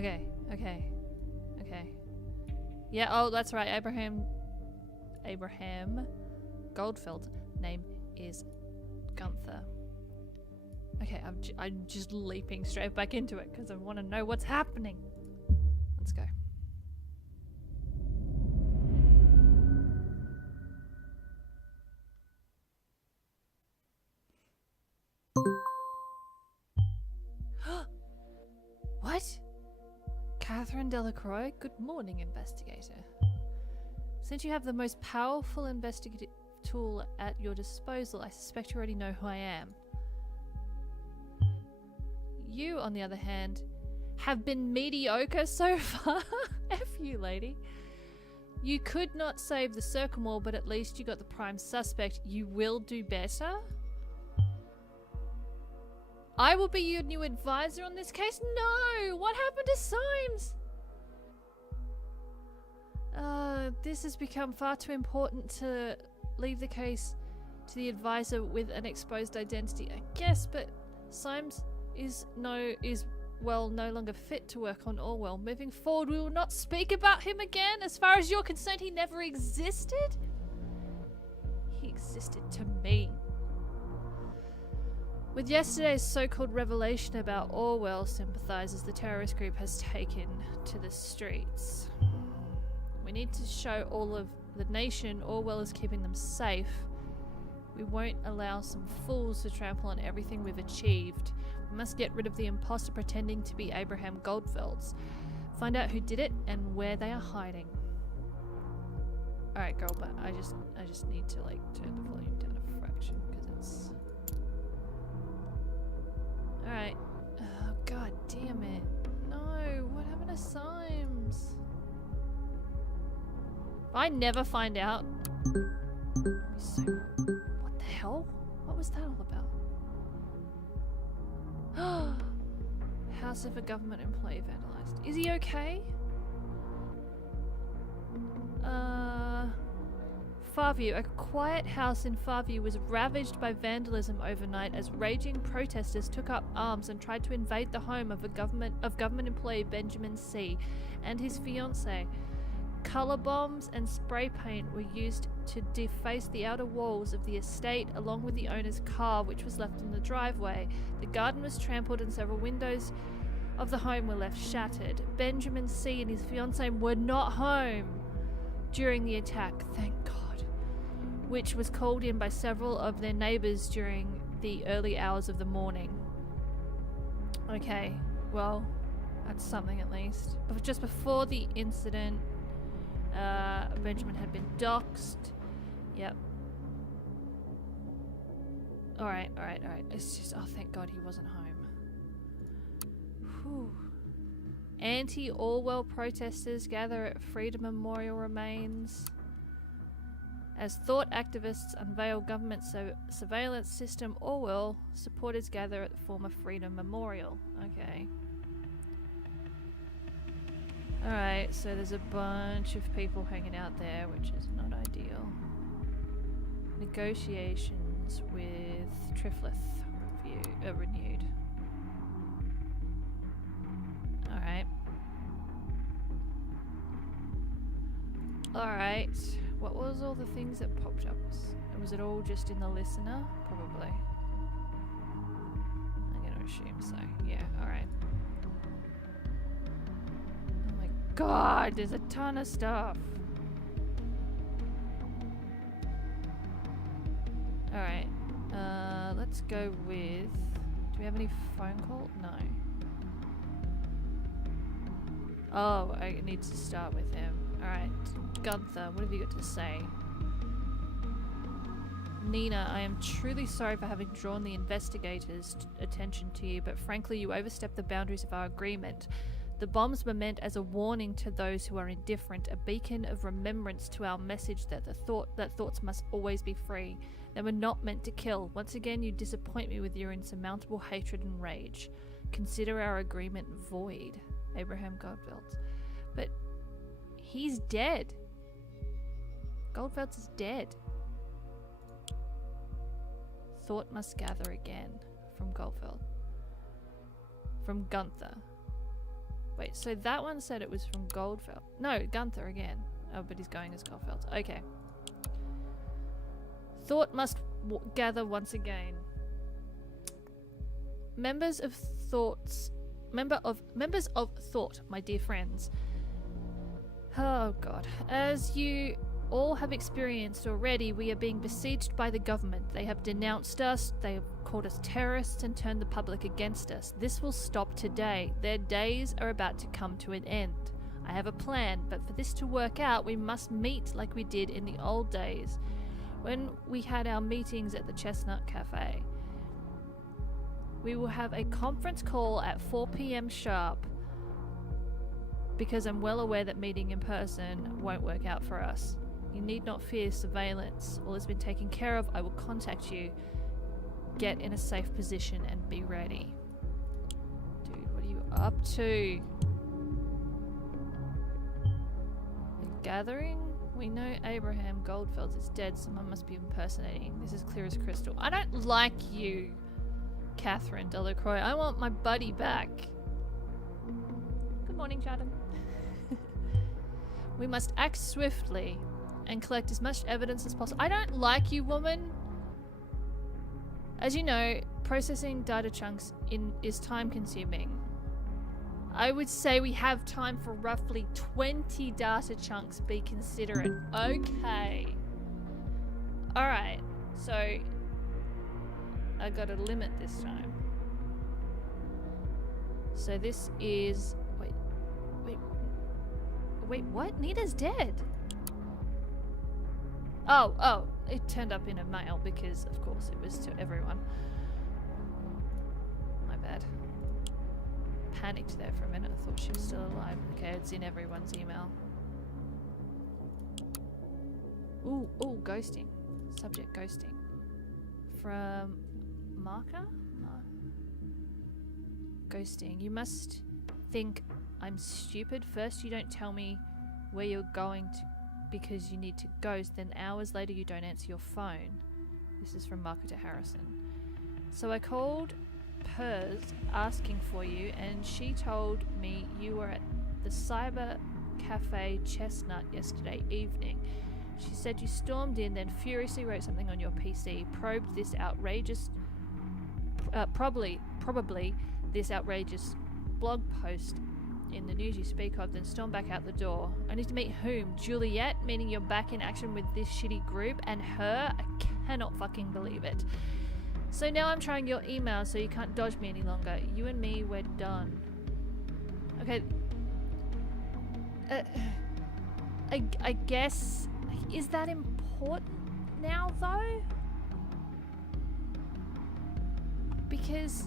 Okay. Yeah, oh, that's right. Abraham Goldfeld's name is Gunther. Okay, I'm just leaping straight back into it because I want to know what's happening. Let's go. What? Catherine Delacroix? Good morning, investigator. Since you have the most powerful investigative tool at your disposal, I suspect you already know who I am. You, on the other hand, have been mediocre so far. F you, lady. You could not save the circle mall, but at least you got the prime suspect. You will do better? I will be your new advisor on this case? No! What happened to Symes? This has become far too important to leave the case to the advisor with an exposed identity. I guess, but Symes is no longer fit to work on Orwell. Moving forward, we will not speak about him again. As far as you're concerned, he never existed? He existed to me. With yesterday's so-called revelation about Orwell sympathizers, the terrorist group has taken to the streets. We need to show all of the nation Orwell is keeping them safe. We won't allow some fools to trample on everything we've achieved. We must get rid of the imposter pretending to be Abraham Goldfeld's. Find out who did it and where they are hiding. Alright, girl, but I just need to like turn the volume down a fraction because it's... Alright. Oh, god damn it. No, what happened to Symes? If I never find out... So, what the hell? What was that all about? House of a government employee vandalized. Is he okay? Farview. A quiet house in Farview was ravaged by vandalism overnight as raging protesters took up arms and tried to invade the home of government employee Benjamin C. and his fiancée. Colour bombs and spray paint were used to deface the outer walls of the estate along with the owner's car, which was left in the driveway. The garden was trampled and several windows of the home were left shattered. Benjamin C. and his fiancée were not home during the attack, thank God, which was called in by several of their neighbours during the early hours of the morning. Okay, well, that's something at least. But just before the incident, Benjamin had been doxxed. Yep. Alright. It's just, oh, thank God he wasn't home. Whew. Anti-Orwell protesters gather at Freedom Memorial remains. As thought activists unveil government surveillance system, Orwell supporters gather at the former Freedom Memorial. Okay. Alright, so there's a bunch of people hanging out there, which is not ideal. Negotiations with Triflith renewed. Alright. Alright. What was all the things that popped up? Was it all just in the listener? Probably. I'm gonna assume so. Yeah, alright. God, there's a ton of stuff. Alright. Let's go with... Do we have any phone call? No. Oh, I need to start with him. Alright. Gunther, what have you got to say? Nina, I am truly sorry for having drawn the investigators' attention to you, but frankly you overstepped the boundaries of our agreement. The bombs were meant as a warning to those who are indifferent, a beacon of remembrance to our message that thoughts must always be free. They were not meant to kill. Once again, you disappoint me with your insurmountable hatred and rage. Consider our agreement void. Abraham Goldfeld. But he's dead. Goldfeld is dead. Thought must gather again. From Goldfeld. From Gunther. Wait, so that one said it was from Goldfeld. No, Gunther again. Oh, but he's going as Goldfeld. Okay. Thought must gather once again. Members of Thought, my dear friends. Oh god. As you all have experienced already, we are being besieged by the government. They have denounced us, they have called us terrorists and turned the public against us. This will stop today. Their days are about to come to an end. I have a plan, but for this to work out, we must meet like we did in the old days, when we had our meetings at the Chestnut Cafe. We will have a conference call at 4 p.m. sharp, because I'm well aware that meeting in person won't work out for us. You need not fear surveillance. All has been taken care of. I will contact you. Get in a safe position and be ready. Dude, what are you up to? The gathering? We know Abraham Goldfeld is dead. Someone must be impersonating. This is clear as crystal. I don't like you, Catherine Delacroix. I want my buddy back. Good morning, Chatham. We must act swiftly and collect as much evidence as possible. I don't like you, woman. As you know, processing data chunks is time consuming. I would say we have time for roughly 20 data chunks. Be considerate. Okay. Alright, so I got a limit this time. So this is... Wait, what? Nita's dead. Oh, it turned up in a mail because, of course, it was to everyone. My bad. Panicked there for a minute. I thought she was still alive. Okay, it's in everyone's email. Ooh, ghosting. Subject ghosting. From Marker? Ghosting. You must think I'm stupid. First, you don't tell me where you're going to because you need to ghost. Then hours later, you don't answer your phone. This is from Marker to Harrison. So I called Pers asking for you, and she told me you were at the Cyber Cafe Chestnut yesterday evening. She said you stormed in, then furiously wrote something on your PC, probed this outrageous, probably this outrageous blog post in the news you speak of, then stormed back out the door. I need to meet whom? Juliet? Meaning you're back in action with this shitty group and her? I cannot fucking believe it. So now I'm trying your email so you can't dodge me any longer. You and me, we're done. Okay. I guess... Is that important now, though? Because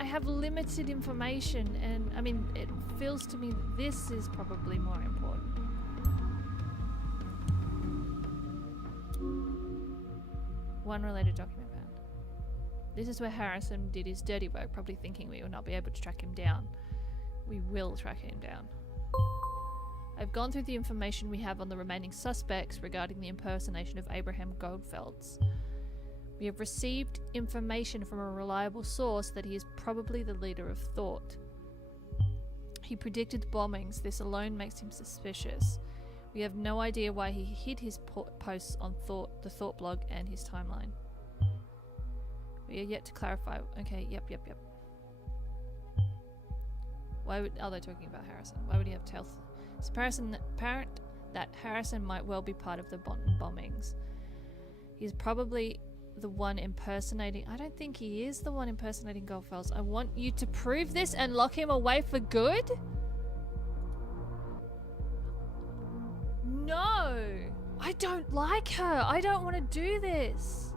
I have limited information, and I mean, it feels to me that this is probably more important. One related document found. This is where Harrison did his dirty work, probably thinking we will not be able to track him down. We will track him down. I've gone through the information we have on the remaining suspects regarding the impersonation of Abraham Goldfelds. We have received information from a reliable source that he is probably the leader of Thought. He predicted bombings. This alone makes him suspicious. We have no idea why he hid his posts on the Thought blog and his timeline. We are yet to clarify. Okay, yep. Why would... Oh, they're talking about Harrison. Why would he have stealth? It's apparent that Harrison might well be part of the bombings. He's probably the one impersonating... I don't think he is the one impersonating Goldfelds. I want you to prove this and lock him away for good? No! I don't like her. I don't want to do this.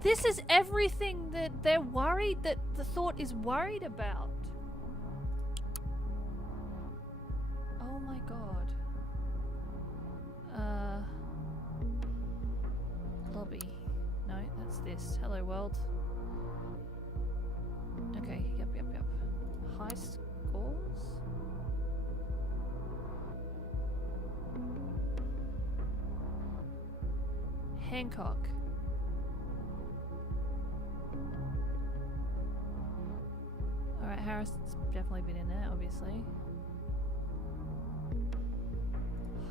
This is everything that they're worried, that the Thought is worried about. Oh my god. Lobby. No, that's this. Hello world. Okay, yep. High scores? Hancock. Alright, Harrison's definitely been in there, obviously.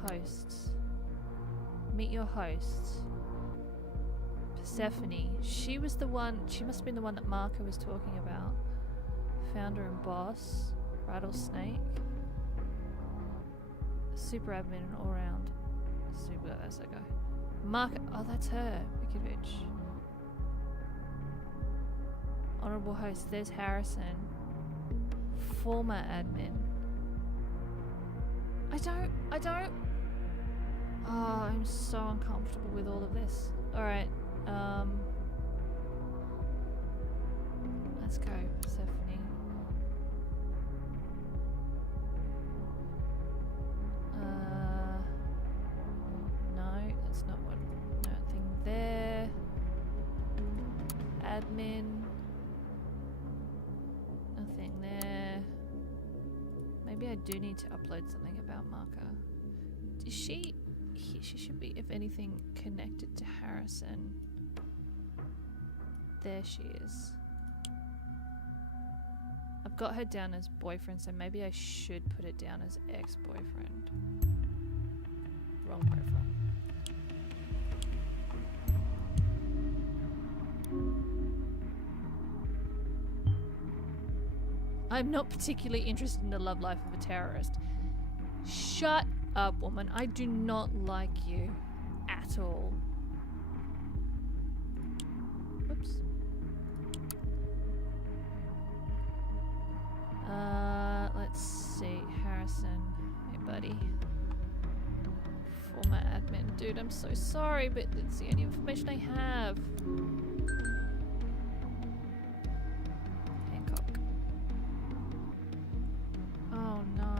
Hosts. Meet your hosts. Persephone. She was the one, she must have been the one that Marco was talking about. Founder and boss. Rattlesnake. Super admin and all round. Super, that's that guy. Marco, oh that's her. Wicked bitch. Honorable host, there's Harrison. Former admin. I don't. Oh, I'm so uncomfortable with all of this. Alright, let's go, Persephone. No, that's not what, nothing there. Admin. Nothing there. Maybe I do need to upload something about Marka. Is she should be, if anything, connected to Harrison. There she is. I've got her down as boyfriend, so maybe I should put it down as ex-boyfriend. Wrong profile. I'm not particularly interested in the love life of a terrorist. Shut up, woman. I do not like you at all. Whoops. Let's see. Harrison. Hey, buddy. Former admin. Dude, I'm so sorry, but it's the only information I have. Hancock. Oh, no.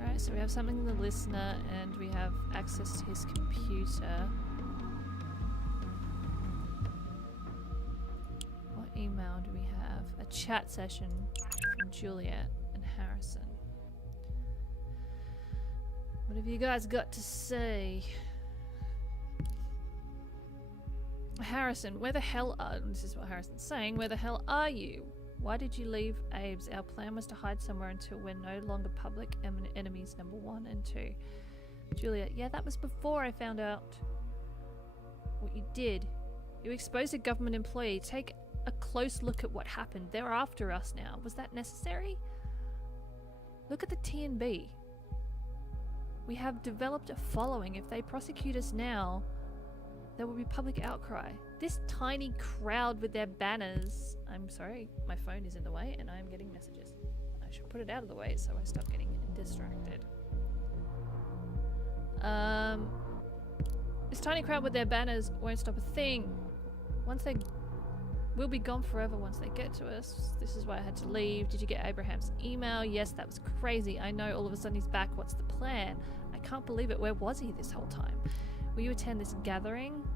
Alright, so we have something in the listener and we have access to his computer. What email do we have? A chat session from Juliet and Harrison. What have you guys got to say? Harrison, where the hell are... This is what Harrison's saying. Where the hell are you? Why did you leave Abe's? Our plan was to hide somewhere until we're no longer public enemies number 1 and 2. Juliet, yeah, that was before I found out what you did. You exposed a government employee. Take a close look at what happened. They're after us now. Was that necessary? Look at the TNB. We have developed a following. If they prosecute us now, there will be public outcry. This tiny crowd with their banners... I'm sorry, my phone is in the way and I'm getting messages. I should put it out of the way so I stop getting distracted. This tiny crowd with their banners won't stop a thing. We'll be gone forever once they get to us. This is why I had to leave. Did you get Abraham's email? Yes, that was crazy. I know all of a sudden he's back. What's the plan? I can't believe it. Where was he this whole time? Will you attend this gathering?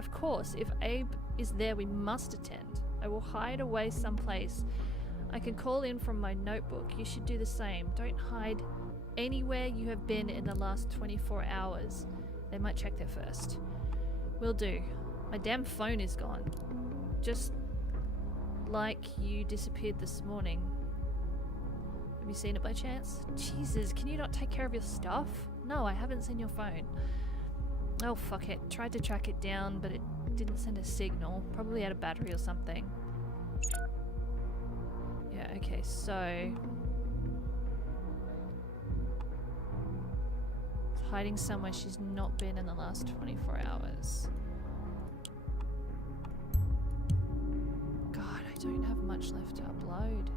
Of course. If Abe is there, we must attend. I will hide away someplace. I can call in from my notebook. You should do the same. Don't hide anywhere you have been in the last 24 hours. They might check there first. Will do. My damn phone is gone. Just like you disappeared this morning. Have you seen it by chance? Jesus, can you not take care of your stuff? No, I haven't seen your phone. Oh, fuck it. Tried to track it down, but it didn't send a signal. Probably out of battery or something. Yeah, okay, so... It's hiding somewhere she's not been in the last 24 hours. God, I don't have much left to upload.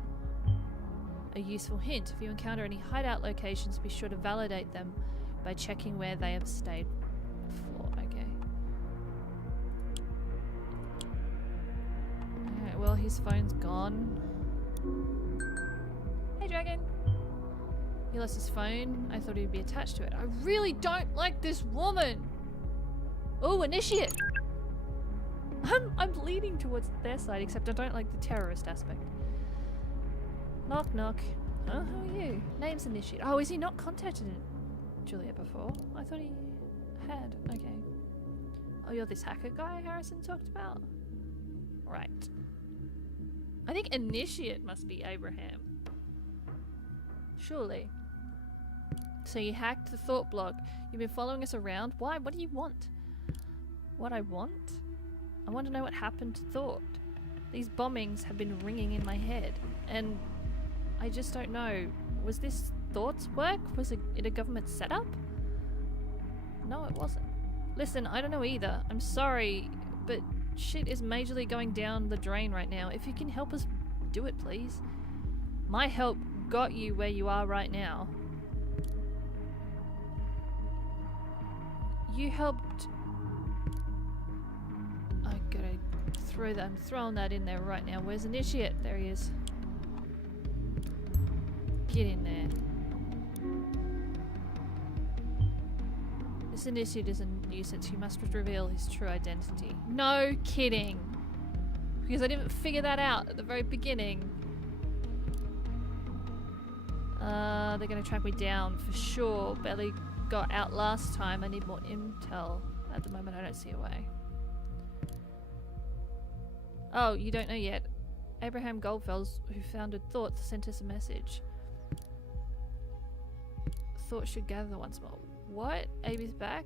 A useful hint. If you encounter any hideout locations, be sure to validate them by checking where they have stayed before. Okay. Alright, well, his phone's gone. Hey, Dragon. He lost his phone. I thought he'd be attached to it. I really don't like this woman. Oh, initiate. I'm leaning towards their side, except I don't like the terrorist aspect. Knock, knock. Oh, who are you? Name's initiate. Oh, is he not contacted Juliet before? I thought he had. Okay. Oh, you're this hacker guy Harrison talked about? Right. I think initiate must be Abraham. Surely. So you hacked the thought block. You've been following us around. Why? What do you want? What I want? I want to know what happened to Thought. These bombings have been ringing in my head. And I just don't know. Was this Thought's work? Was it a government setup? No, it wasn't. Listen, I don't know either. I'm sorry, but shit is majorly going down the drain right now. If you can help us, do it, please. My help got you where you are right now. You helped... I gotta throw that. I'm throwing that in there right now. Where's Initiate? There he is. Get in there. This Initiate is a nuisance. You must reveal his true identity. No kidding. Because I didn't figure that out at the very beginning. They're gonna track me down for sure. Barely got out last time. I need more intel. At the moment, I don't see a way. Oh, you don't know yet. Abraham Goldfels, who founded Thought, sent us a message. Thought should gather once more. What? Abe's back?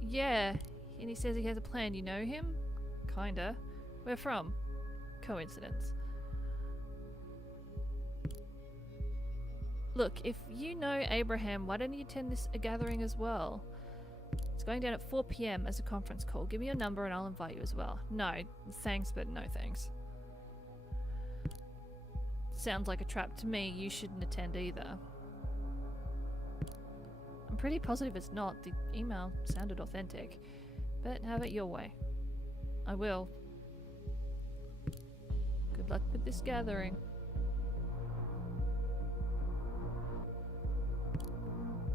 Yeah, and he says he has a plan. You know him? Kinda. Where from? Coincidence. Look, if you know Abraham, why don't you attend a gathering as well? It's going down at 4 PM as a conference call. Give me your number and I'll invite you as well. No, thanks, but no thanks. Sounds like a trap to me. You shouldn't attend either. I'm pretty positive it's not. The email sounded authentic. But have it your way. I will. Good luck with this gathering.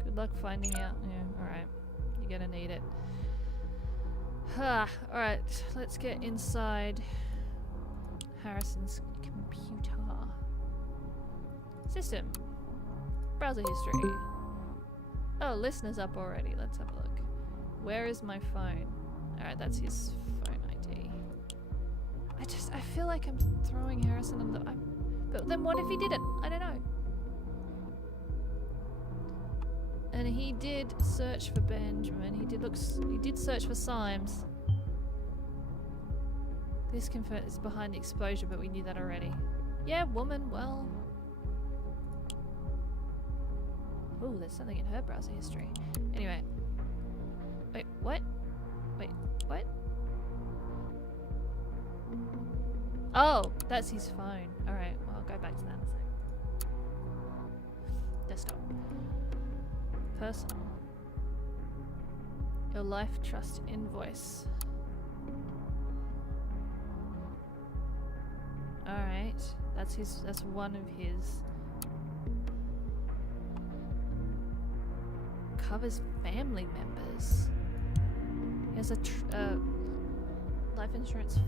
Good luck finding out. Yeah, alright. You're gonna need it. Alright, let's get inside Harrison's computer. System. Browser history. Oh, listener's up already. Let's have a look. Where is my phone? Alright, that's his phone ID. I feel like I'm throwing Harrison under the... But then what if he didn't? I don't know. And he did search for Benjamin. He did search for Symes. This is behind the exposure, but we knew that already. Yeah, woman, well... Ooh, there's something in her browser history. Anyway. Wait, what? Wait, what? Oh, that's his phone. Alright, well, I'll go back to that in a sec. Desktop. Personal. Your life trust invoice. Alright, that's one of his. Covers family members. He has a life insurance.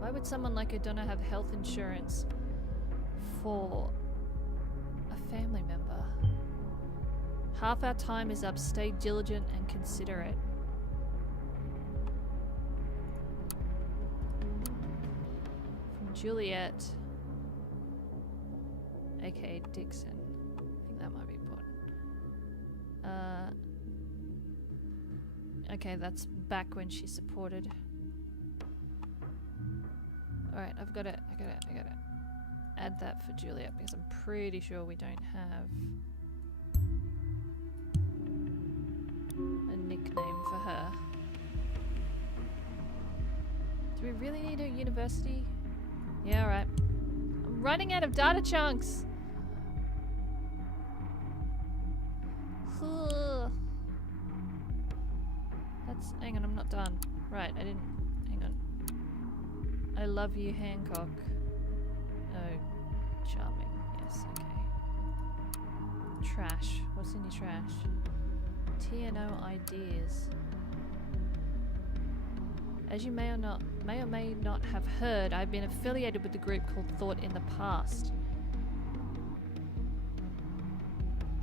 Why would someone like O'Donnell have health insurance for a family member? Half our time is up. Stay diligent and considerate. From Juliet, aka Dixon. I think that might be important. Okay, that's back when she supported. Alright, I gotta add that for Juliet because I'm pretty sure we don't have a nickname for her. Do we really need a university? Yeah, alright. I'm running out of data chunks! Hang on, I'm not done. Right, I didn't... Hang on. I love you, Hancock. Oh, charming. Yes, okay. Trash. What's in your trash? TNO ideas. As you may or may not have heard, I've been affiliated with a group called Thought in the past.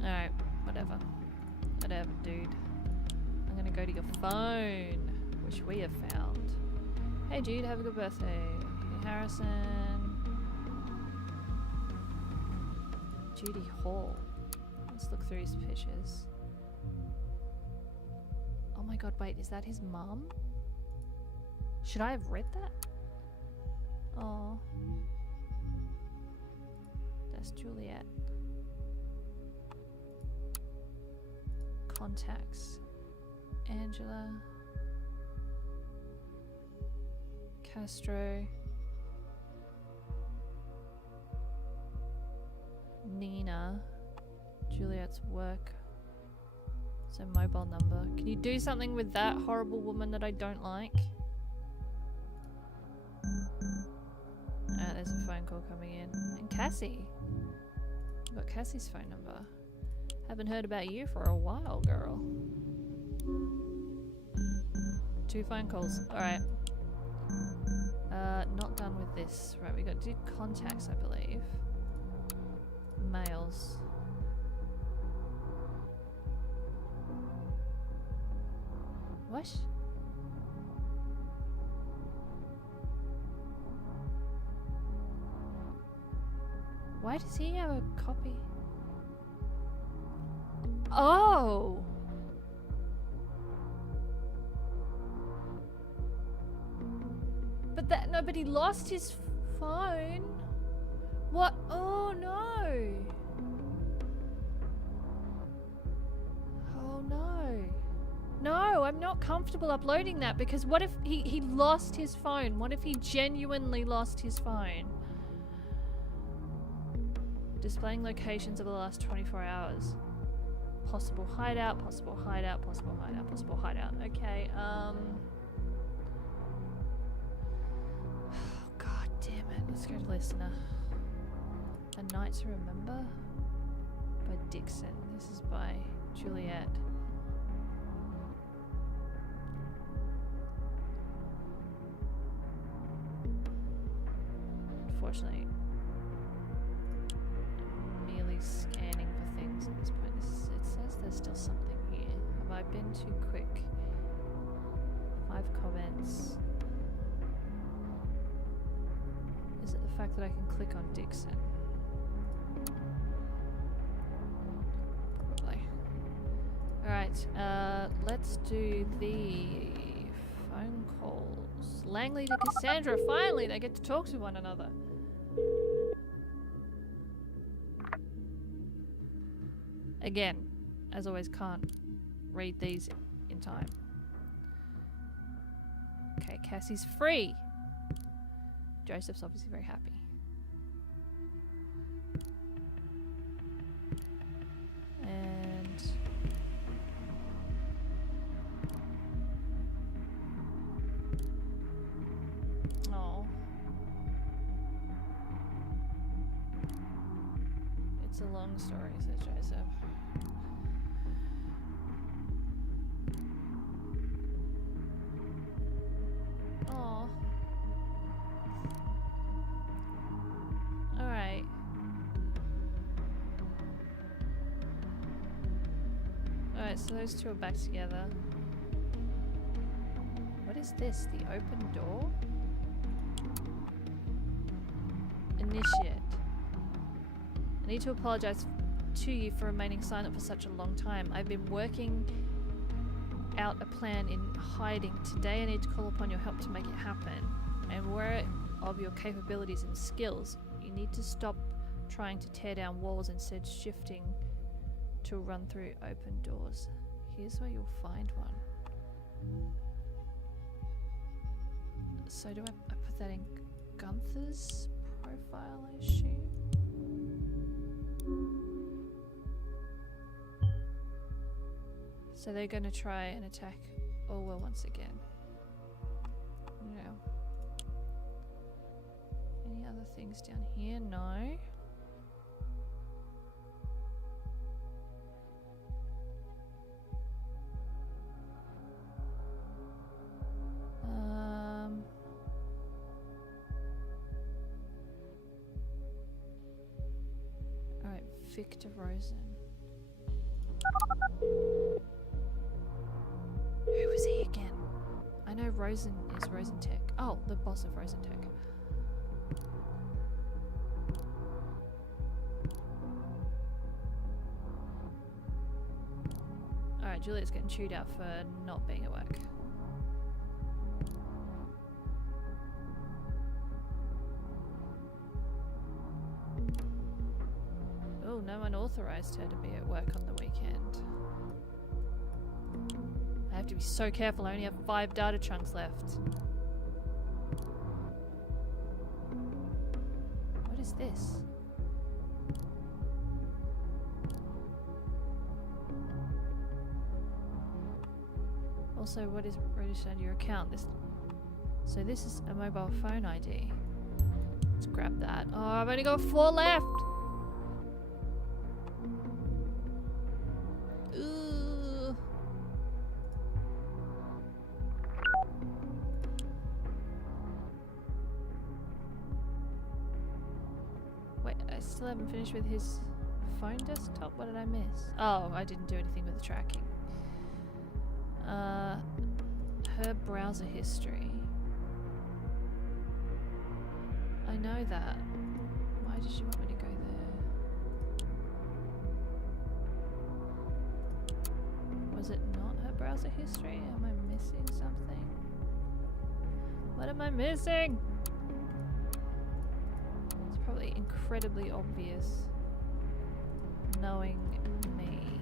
Alright, whatever. Whatever, dude. I'm gonna go to your phone, which we have found. Hey Jude, have a good birthday. Hey Harrison. Judy Hall. Let's look through his pictures. Oh my god, wait, is that his mum? Should I have read that? Oh. That's Juliet. Contacts. Angela. Castro. Nina. Juliet's work. So mobile number. Can you do something with that horrible woman that I don't like? There's a phone call coming in. And Cassie. I've got Cassie's phone number. Haven't heard about you for a while, girl. 2 phone calls. Alright. Not done with this. Right, we got to do contacts, I believe. Mails. What? Why does he have a copy? Oh! But he lost his phone. What? Oh no! Oh no. No, I'm not comfortable uploading that because what if he lost his phone? What if he genuinely lost his phone? Displaying locations of the last 24 hours. Possible hideout, possible hideout, possible hideout, possible hideout. Okay, oh, god damn it. Let's go to listener. A Night to Remember by Dixon. This is by Juliet. Unfortunately, merely scanning for things at this point. It says there's still something here. Have I been too quick? 5 comments. Is it the fact that I can click on Dixon? Probably. Alright, let's do the phone calls. Langley to Cassandra, finally they get to talk to one another. Again, as always, can't read these in time. Okay, Cassie's free. Joseph's obviously very happy. And oh, it's a long story, says Joseph. Oh. Alright. Alright, so those two are back together. What is this? The open door? Initiate. I need to apologize to you for remaining silent for such a long time. I've been working out a plan in hiding. Today I need to call upon your help to make it happen. I am aware of your capabilities and skills. You need to stop trying to tear down walls, instead shifting to run through open doors. Here's where you'll find one. So do I put that in Gunther's profile, I assume? So they're going to try and attack Orwell once again. No. Any other things down here? No. Alright, Victor Rosen. Rosentech? Oh, the boss of Rosentech. Alright, Juliet's getting chewed out for not being at work. Oh, no one authorized her to be at work on the weekend. I have to be so careful, I only have 5 data chunks left. What is this? Also, what is registered under your account? So this is a mobile phone ID. Let's grab that. Oh, I've only got 4 left! Ooh. Wait, I still haven't finished with his phone desktop? What did I miss? Oh, I didn't do anything with the tracking. Her browser history. I know that. Why did she want me to go there? Was it not her browser history? Am I missing something? What am I missing? It's probably incredibly obvious, knowing me.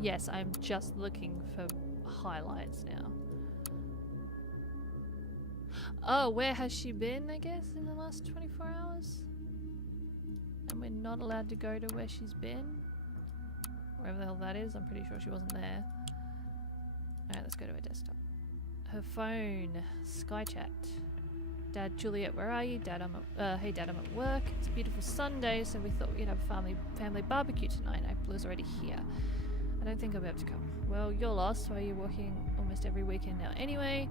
Yes, I'm just looking for highlights now. Oh, where has she been, I guess, in the last 24 hours? And we're not allowed to go to where she's been? Wherever the hell that is, I'm pretty sure she wasn't there. Alright, let's go to her desktop. Her phone. Skychat. Dad, Juliet, where are you? Dad, hey Dad, I'm at work. It's a beautiful Sunday, so we thought we'd have a family barbecue tonight. April's already here. I don't think I'll be able to come. Well, you're lost. Why are you working almost every weekend now anyway?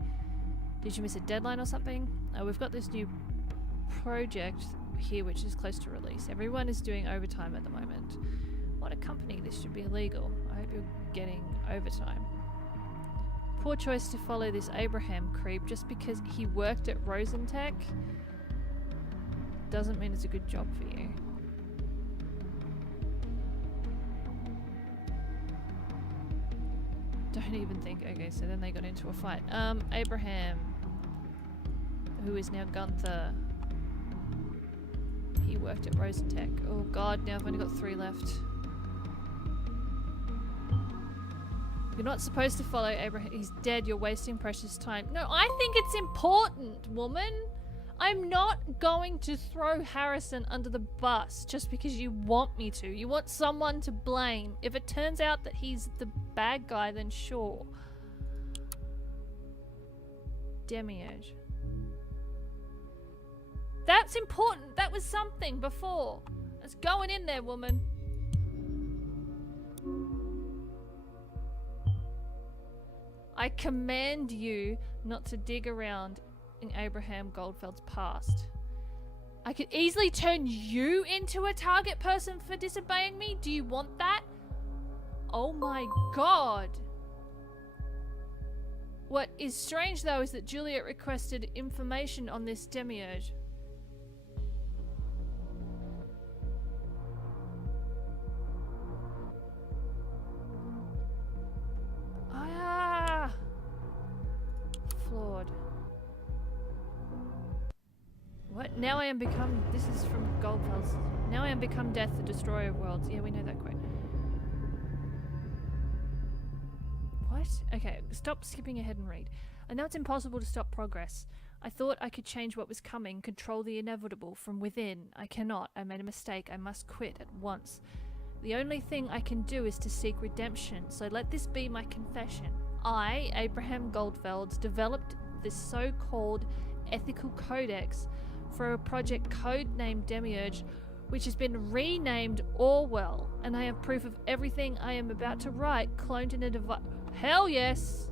Did you miss a deadline or something? We've got this new project here which is close to release. Everyone is doing overtime at the moment. What a company. This should be illegal. I hope you're getting overtime. Poor choice to follow this Abraham creep just because he worked at Rosentech. Doesn't mean it's a good job for you. Don't even think. Okay, so then they got into a fight. Abraham, who is now Gunther. He worked at Rosentech. Oh god, now I've only got 3 left. You're not supposed to follow Abraham. He's dead. You're wasting precious time. No, I think it's important, woman. I'm not going to throw Harrison under the bus just because you want me to. You want someone to blame. If it turns out that he's the bad guy, then sure. Demiurge. That's important. That was something before. It's going in there, woman. I command you not to dig around in Abraham Goldfeld's past. I could easily turn you into a target person for disobeying me. Do you want that? Oh my god. What is strange though is that Juliet requested information on this demiurge. Flawed. What? Now I am become... This is from Goldfeld's. Now I am become death, the destroyer of worlds. Yeah, we know that quote. What? Okay, stop skipping ahead and read. I know it's impossible to stop progress. I thought I could change what was coming, control the inevitable from within. I cannot. I made a mistake. I must quit at once. The only thing I can do is to seek redemption, so let this be my confession. I, Abraham Goldfeld, developed this so-called ethical codex for a project code-named Demiurge, which has been renamed Orwell, and I have proof of everything I am about to write cloned in a device. Hell yes!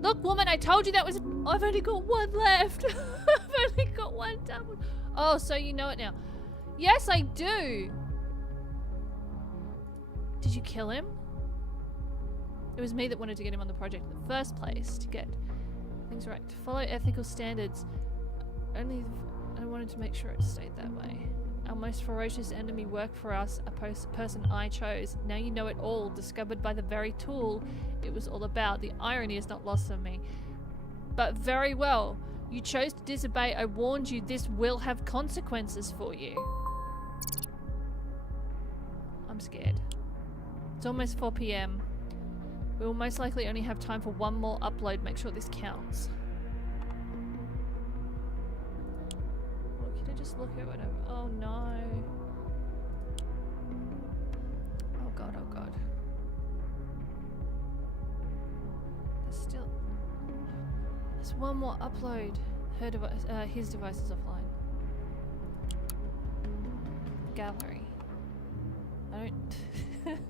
Look, woman, I told you that was... I've only got 1 left. I've only got 1 double. Oh, so you know it now. Yes, I do. Did you kill him? It was me that wanted to get him on the project in the first place, to get things right, to follow ethical standards. Only I wanted to make sure it stayed that way. Our most ferocious enemy worked for us, a person I chose. Now you know it all, discovered by the very tool it was all about. The irony is not lost on me. But very well. You chose to disobey. I warned you this will have consequences for you. I'm scared. It's almost 4 p.m. We will most likely only have time for one more upload. Make sure this counts. Well, can I just look at whatever? Oh no. Oh god, oh god. There's still... There's one more upload. Her device, his device is offline. Gallery. I don't...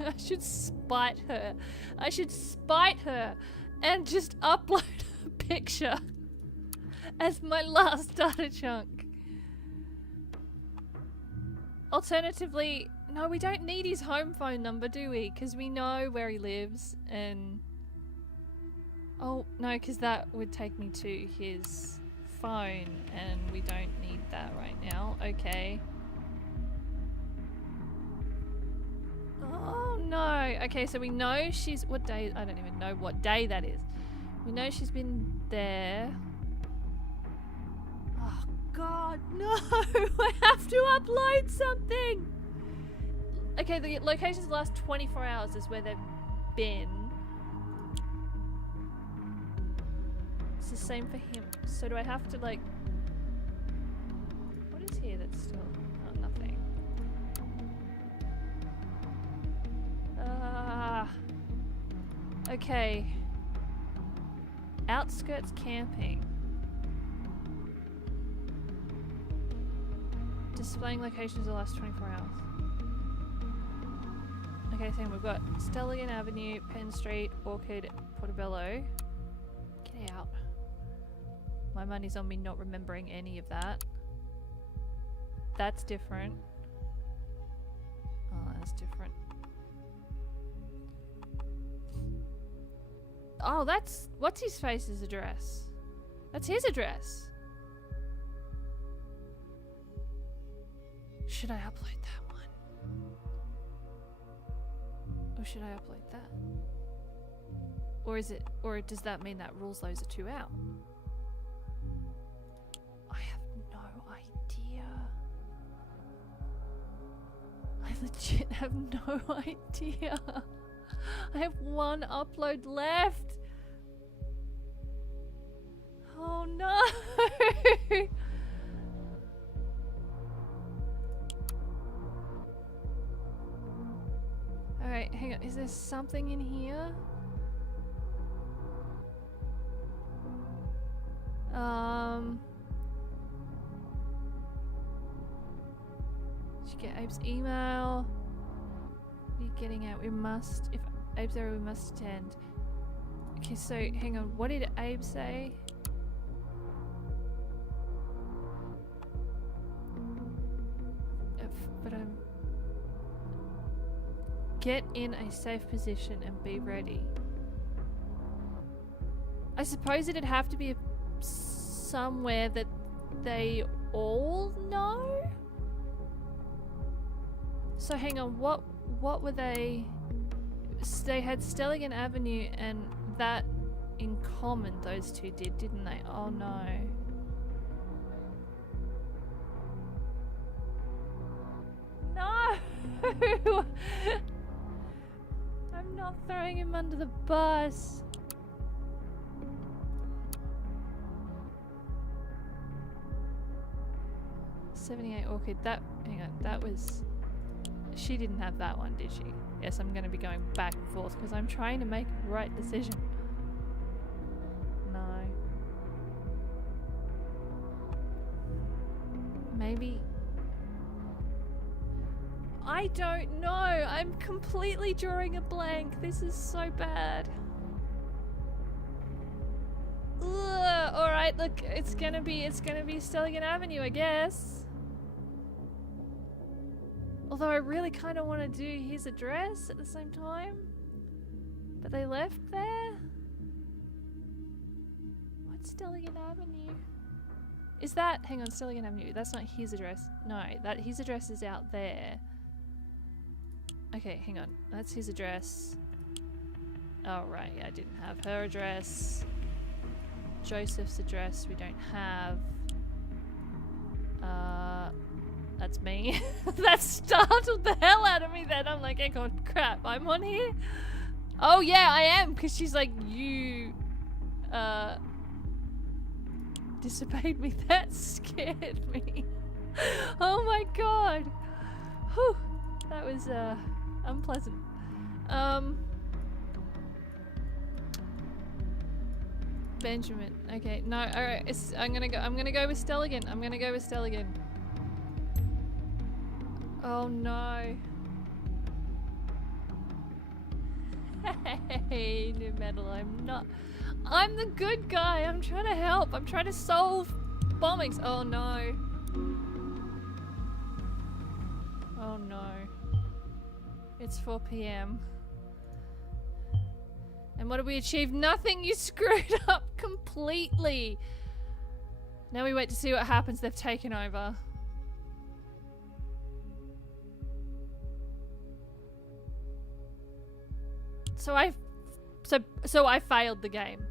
I should spite her. I should spite her and just upload a picture as my last data chunk. Alternatively, no, we don't need his home phone number, do we? Because we know where he lives and... Oh, no, because that would take me to his phone and we don't need that right now. Okay. Oh no. Okay, so we know she's... What day? I don't even know what day that is. We know she's been there. Oh god, no! I have to upload something! Okay, the locations the last 24 hours is where they've been. It's the same for him. So do I have to like... What is here that's still... Oh, nothing. Okay. Outskirts camping. Displaying locations the last 24 hours. Okay, so we've got Stelligan Avenue, Penn Street, Orchard, Portobello. Get out. My money's on me not remembering any of that. That's different. Oh, that's different. Oh, that's... What's his face's address? That's his address. Should I upload that one? Or should I upload that? Or is it... Or does that mean that rules those are two out? I have no idea. I legit have no idea. I have one upload left. Oh no. Alright, hang on. Is there something in here? Should get Abe's email. What are you getting at? We must... If Abe's there, we must attend. Okay, so hang on. What did Abe say? But I'm... Get in a safe position and be ready. I suppose it'd have to be somewhere that they all know? So hang on, what were they... They had Stelligan Avenue and that in common, those two did, didn't they? Oh no. No! I'm not throwing him under the bus. '78 Orchid, that, hang on, that was... She didn't have that one, did she? Yes, I'm going to be going back and forth because I'm trying to make the right decision. No. Maybe... I don't know. I'm completely drawing a blank. This is so bad. Ugh, alright, look, it's gonna be Stelligan Avenue, I guess. Although I really kind of want to do his address at the same time. But they left there? What's Stelligan Avenue? Is that... Hang on, Stelligan Avenue. That's not his address. No, that his address is out there. Okay, hang on. That's his address. Oh, right. Yeah, I didn't have her address. Joseph's address we don't have. That's me. That startled the hell out of me then. I'm like, oh crap, I'm on here? Oh yeah, I am, because she's like, you disobeyed me. That scared me. Oh my god. Whew. That was unpleasant. Benjamin. Okay, no, alright, I'm gonna go with Stelligan. I'm gonna go with Stelligan. Oh no. Hey, New Metal, I'm the good guy. I'm trying to help. I'm trying to solve bombings. Oh no. Oh no. It's 4 p.m. And what did we achieve? Nothing. You screwed up completely. Now we wait to see what happens. They've taken over. So I failed the game.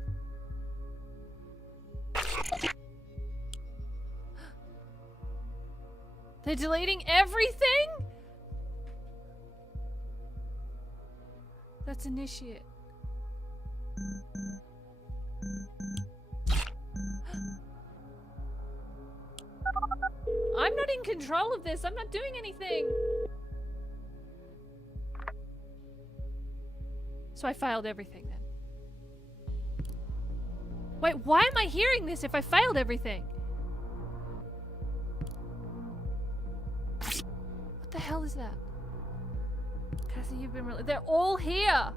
They're deleting everything? That's initiate. I'm not in control of this. I'm not doing anything. So I failed everything then. Wait, why am I hearing this if I failed everything? What the hell is that? Cassie, you've been really... They're all here!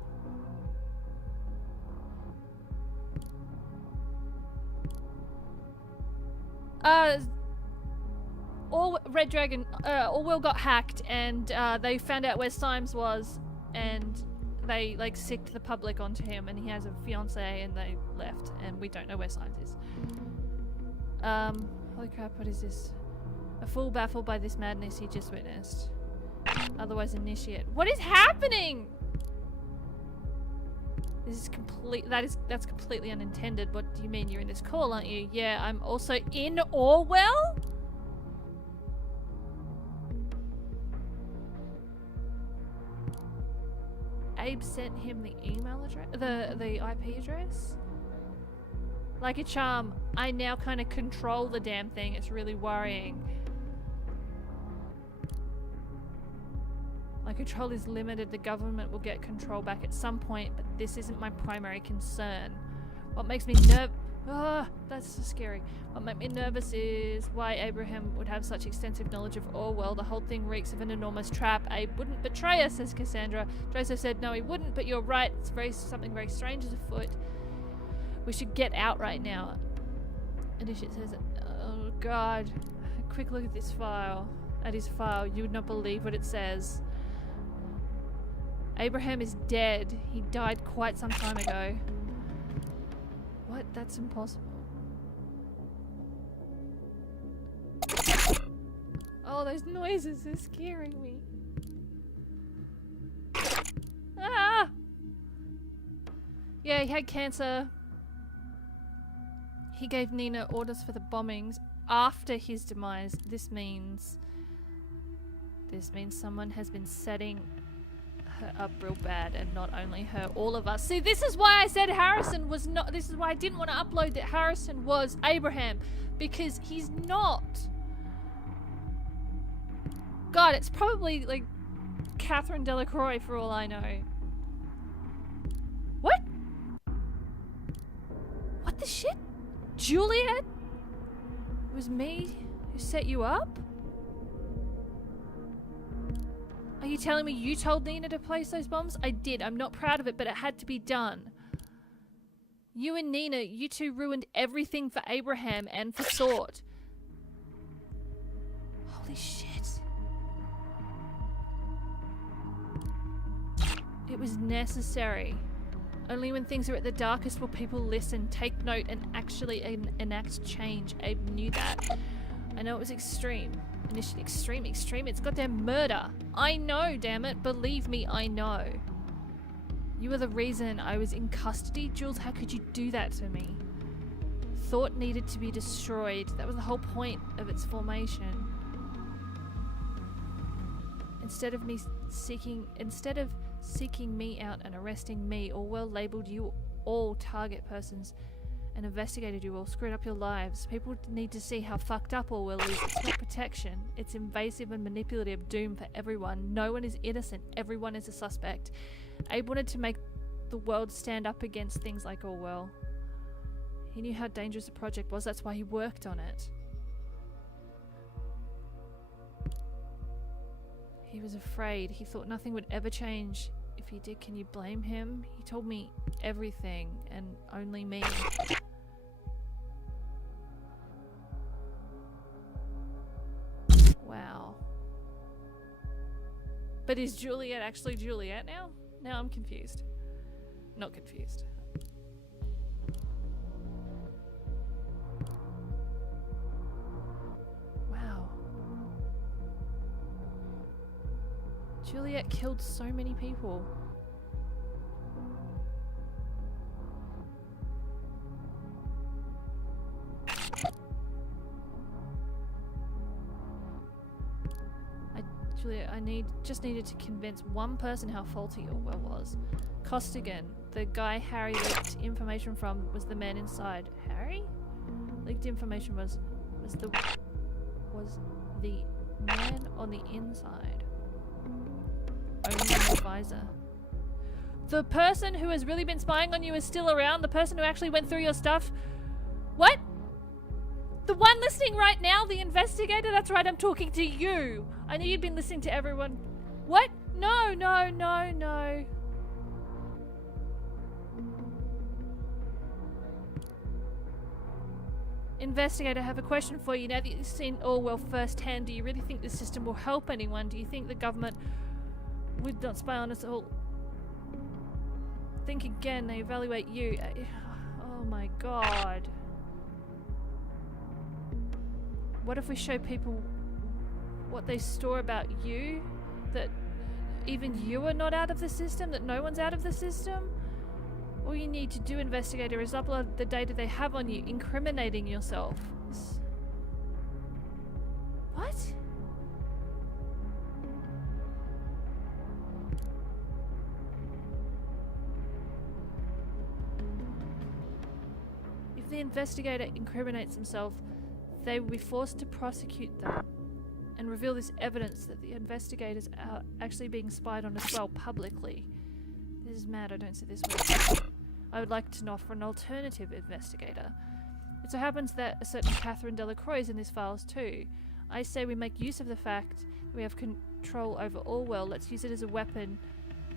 Red Dragon, Orwell got hacked and they found out where Symes was and they like sicked the public onto him and he has a fiance and they left and we don't know where Symes is. Holy crap, what is this? A fool baffled by this madness he just witnessed. Otherwise initiate. What is happening? This is that's completely unintended. What do you mean you're in this call, aren't you? Yeah, I'm also in Orwell? Abe sent him the email address, the IP address? Like a charm, I now kind of control the damn thing. It's really worrying. My control is limited. The government will get control back at some point, but this isn't my primary concern. What makes me that's so scary. What makes me nervous is why Abraham would have such extensive knowledge of Orwell. The whole thing reeks of an enormous trap. Abe wouldn't betray us, says Cassandra. Joseph said no, he wouldn't, but you're right. It's something very strange is afoot. We should get out right now. And if it says, oh god. A quick look at this file. At his file, you would not believe what it says. Abraham is dead. He died quite some time ago. What? That's impossible. Oh, those noises are scaring me. Ah! Yeah, he had cancer. He gave Nina orders for the bombings after his demise. This means someone has been setting her up real bad, and not only her, all of us. See, this is why I said Harrison was not, this is why I didn't want to upload that Harrison was Abraham, because he's not. God, it's probably like Catherine Delacroix for all I know. What? What the shit? Juliet? It was me who set you up? Are you telling me you told Nina to place those bombs? I did. I'm not proud of it, but it had to be done. You and Nina, you two ruined everything for Abraham and for Sword. Holy shit. It was necessary. Only when things are at the darkest will people listen, take note, and actually enact change. Abe knew that. I know it was extreme. Initially extreme. It's goddamn murder. I know, damn it. Believe me, I know. You were the reason I was in custody. Jules, how could you do that to me? Thought needed to be destroyed. That was the whole point of its formation. Instead of seeking me out and arresting me, Orwell labelled you all target persons and investigated you all, screwed up your lives. People need to see how fucked up Orwell is. It's not protection. It's invasive and manipulative doom for everyone. No one is innocent. Everyone is a suspect. Abe wanted to make the world stand up against things like Orwell. He knew how dangerous the project was. That's why he worked on it. He was afraid. He thought nothing would ever change. If he did, can you blame him? He told me everything, and only me. Wow. But is Juliet actually Juliet now? Now I'm confused. Not confused. Juliet killed so many people. Juliet, I just needed to convince one person how faulty Orwell was. Costigan, the guy Harry leaked information from, was the man inside. Harry? Leaked information was the man on the inside. Only an advisor. The person who has really been spying on you is still around? The person who actually went through your stuff? What? The one listening right now? The investigator? That's right, I'm talking to you. I knew you'd been listening to everyone. What? No, no, no, no. Investigator, I have a question for you. Now that you've seen Orwell firsthand, do you really think the system will help anyone? Do you think the government would not spy on us all? Think again, they evaluate you. Oh my god. What if we show people what they store about you? That even you are not out of the system? That no one's out of the system? All you need to do, investigator, is upload the data they have on you, incriminating yourself. What? If the investigator incriminates himself, they will be forced to prosecute them and reveal this evidence that the investigators are actually being spied on as well, publicly. This is mad, I don't see this way. I would like to offer an alternative, investigator. It so happens that a certain Catherine Delacroix is in these files too. I say we make use of the fact that we have control over Orwell. Let's use it as a weapon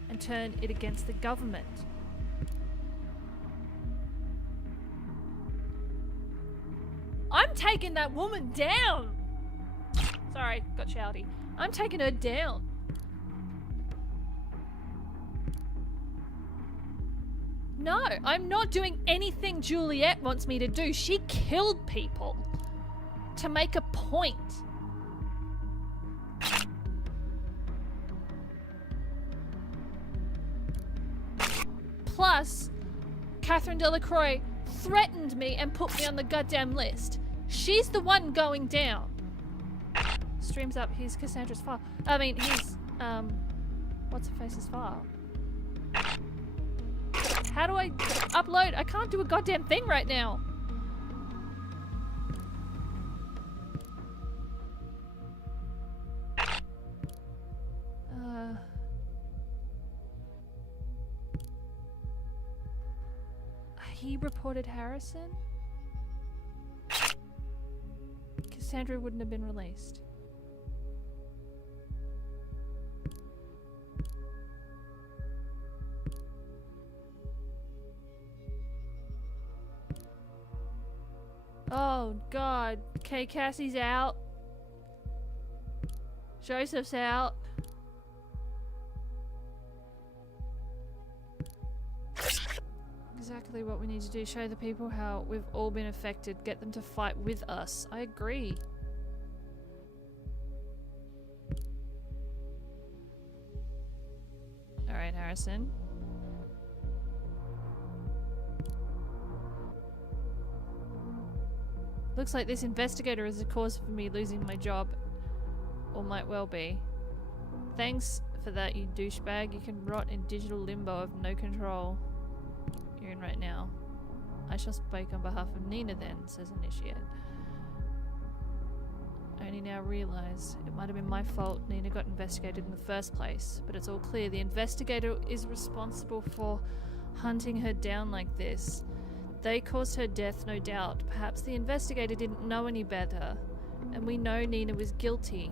and turn it against the government. I'm taking that woman down! Sorry, got shouty. I'm taking her down. No, I'm not doing anything Juliet wants me to do. She killed people to make a point. Plus, Catherine Delacroix threatened me and put me on the goddamn list. She's the one going down. Streams up, here's Cassandra's file. I mean, here's, what's her face's file? How do I upload? I can't do a goddamn thing right now. He reported Harrison? Cassandra wouldn't have been released. Oh god. Okay, Cassie's out. Joseph's out. exactly what we need to do. Show the people how we've all been affected. Get them to fight with us. I agree. Alright, Harrison. Looks like this investigator is the cause for me losing my job. Or might well be. Thanks for that, you douchebag. You can rot in digital limbo of no control you're in right now. I shall speak on behalf of Nina then, says Initiate. I only now realise it might have been my fault Nina got investigated in the first place, but it's all clear. The investigator is responsible for hunting her down like this. They caused her death, no doubt. Perhaps the investigator didn't know any better, and we know Nina was guilty.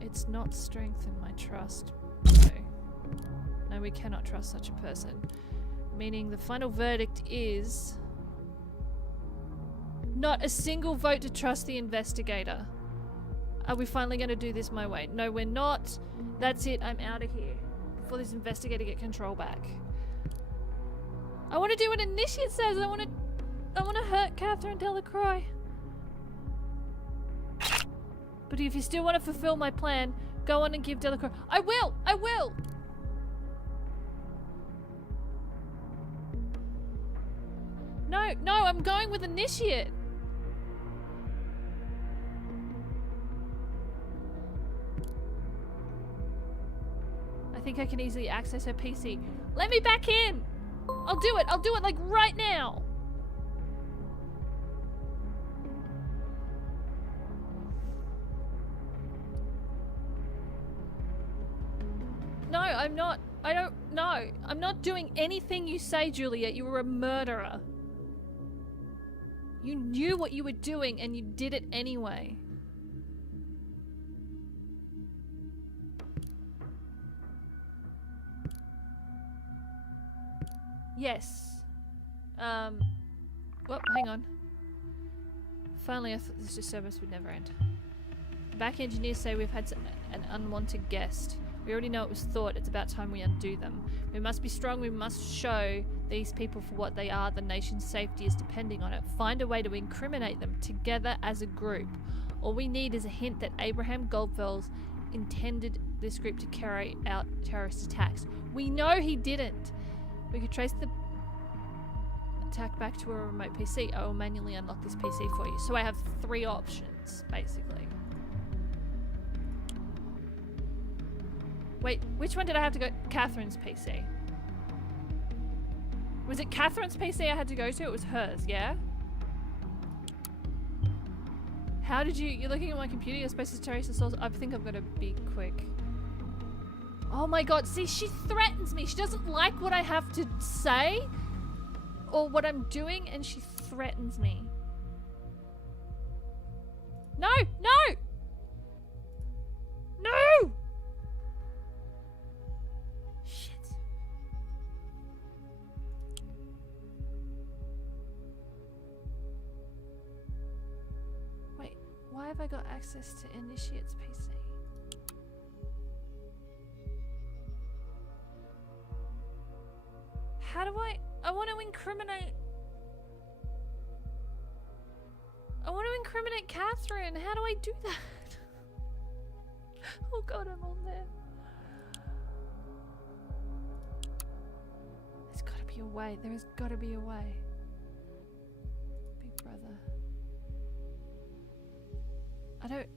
It's not strengthened my trust. No, we cannot trust such a person. Meaning the final verdict is... not a single vote to trust the investigator. Are we finally going to do this my way? No, we're not. That's it. I'm out of here. Before this investigator get control back. I want to do what Initiate says. I want to hurt Catherine Delacroix. But if you still want to fulfill my plan, go on and give Delacroix. I will! I will! No, no, I'm going with Initiate. I think I can easily access her PC. Let me back in! I'll do it like right now! No, I'm not. I don't know. I'm not doing anything you say, Juliet. You were a murderer. You knew what you were doing and you did it anyway. Yes. Well, hang on. Finally, I thought this disturbance would never end. Back engineers say we've had an unwanted guest. We already know it was thought. It's about time we undo them. We must be strong. We must show these people for what they are. The nation's safety is depending on it. Find a way to incriminate them together as a group. All we need is a hint that Abraham Goldfels intended this group to carry out terrorist attacks. We know he didn't. We could trace the attack back to a remote PC. I will manually unlock this PC for you. So I have 3 options, basically. Wait, which one did I have to go? Catherine's PC. Was it Catherine's PC I had to go to? It was hers, yeah? How did you're looking at my computer, you're supposed to trace the source. I think I'm gonna be quick. Oh my god, see, she threatens me. She doesn't like what I have to say or what I'm doing, and she threatens me. No, no! No! Shit. Wait, why have I got access to Initiate's PC? How do I want to incriminate... I want to incriminate Catherine. How do I do that? Oh god, I'm on there. There's got to be a way. There has got to be a way. Big brother. I don't...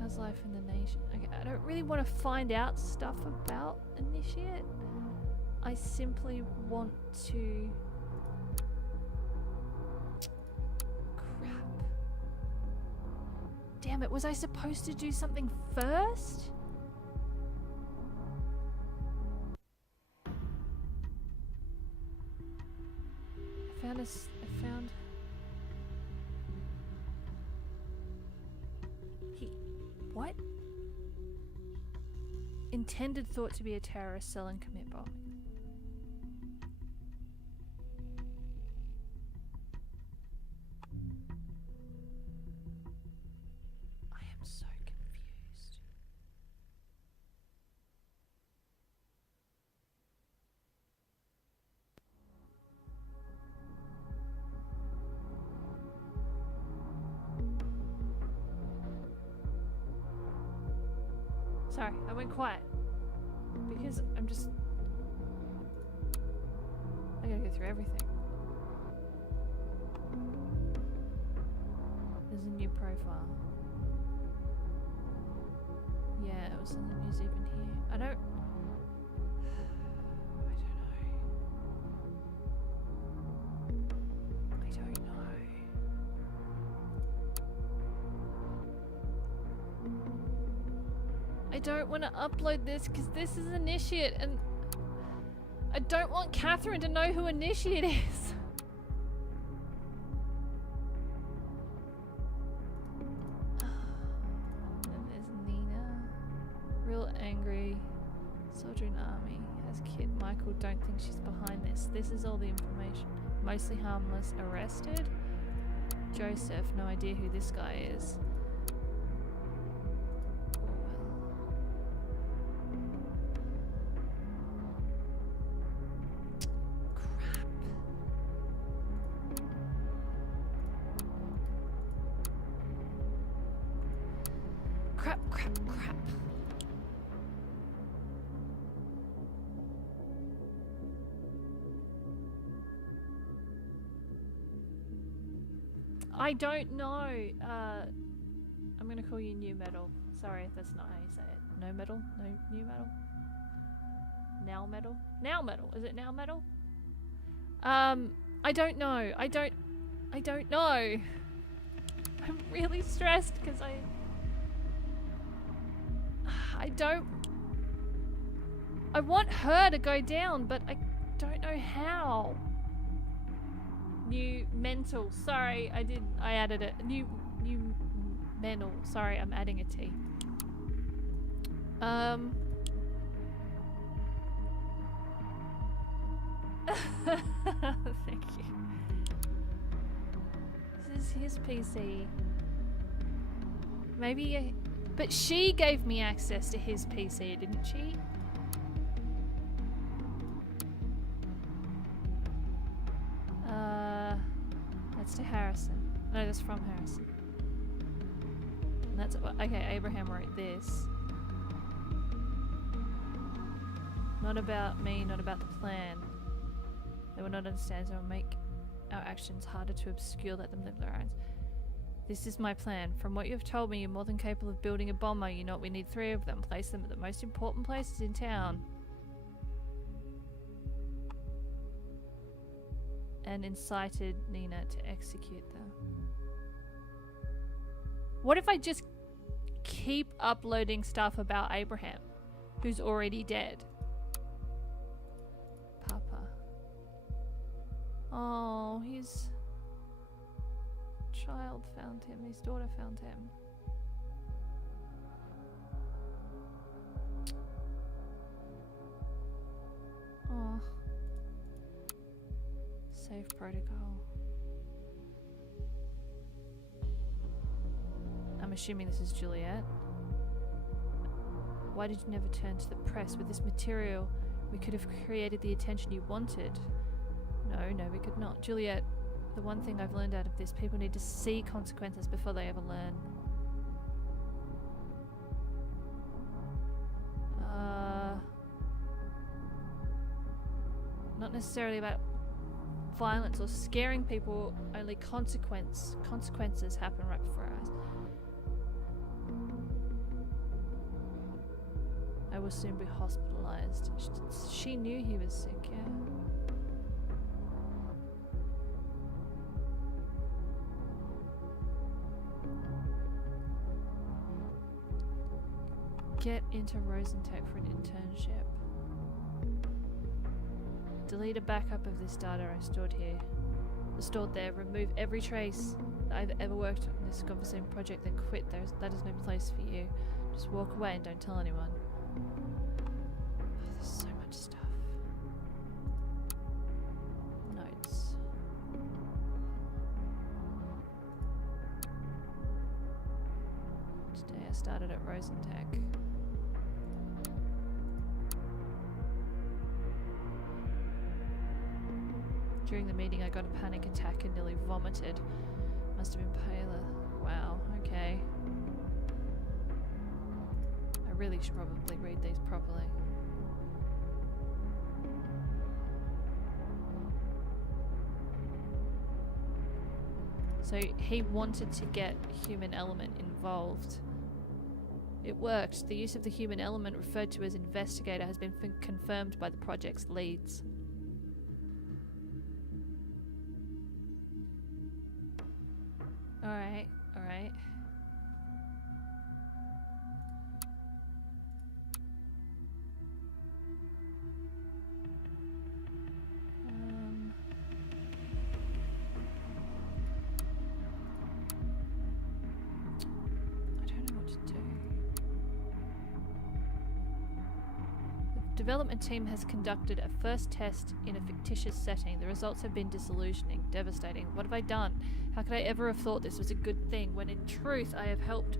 How's life in the nation? Okay, I don't really want to find out stuff about Initiate. I simply want to... Crap. Damn it, was I supposed to do something first? I found... What? Intended thought to be a terrorist cell and commit bombing. I am so confused. Sorry, I went quiet. Because I'm just... I gotta go through everything. There's a new profile. Yeah, it was in the news even here. I don't know. I don't want to upload this because this is Initiate and I don't want Catherine to know who Initiate is. And there's Nina. Real angry. Soldier in army. As kid Michael, don't think she's behind this. This is all the information. Mostly harmless. Arrested? Joseph, no idea who this guy is. Crap. I don't know. I'm gonna call you New Metal. Sorry if that's not how you say it. No Metal? No New Metal? Now Metal? Now Metal. Is it Now Metal? I don't know. I don't know. I'm really stressed because I want her to go down, but I don't know how. New mental. Sorry, I added it. New mental. Sorry, I'm adding a T. Thank you. This is his PC. Maybe but she gave me access to his PC, didn't she? That's to Harrison. No, that's from Harrison. And that's okay. Abraham wrote this. Not about me, not about the plan. They will not understand, so will make our actions harder to obscure. Let them live their own. This is my plan. From what you've told me, you're more than capable of building a bomber. You know what? We need 3 of them. Place them at the most important places in town. And incited Nina to execute them. What if I just keep uploading stuff about Abraham, who's already dead? Papa. Oh, his child found him. His daughter found him. Oh. Safe protocol. I'm assuming this is Juliet. Why did you never turn to the press? With this material, we could have created the attention you wanted. No, we could not. Juliet, the one thing I've learned out of this, people need to see consequences before they ever learn. Not necessarily about violence or scaring people, only consequences happen right before our eyes. I will soon be hospitalized. She knew he was sick, yeah. Get into Rosentech for an internship. Delete a backup of this data I stored there. Remove every trace that I've ever worked on this conversation project, then quit. That is no place for you. Just walk away and don't tell anyone. There's so much stuff. Notes. Today I started at Rosentech. During the meeting I got a panic attack and nearly vomited. Must have been paler. Wow, okay. I really should probably read these properly. So he wanted to get human element involved. It worked. The use of the human element referred to as investigator has been confirmed by the project's leads. Alright, alright. The development team has conducted a first test in a fictitious setting. The results have been disillusioning, devastating. What have I done? How could I ever have thought this was a good thing when in truth I have helped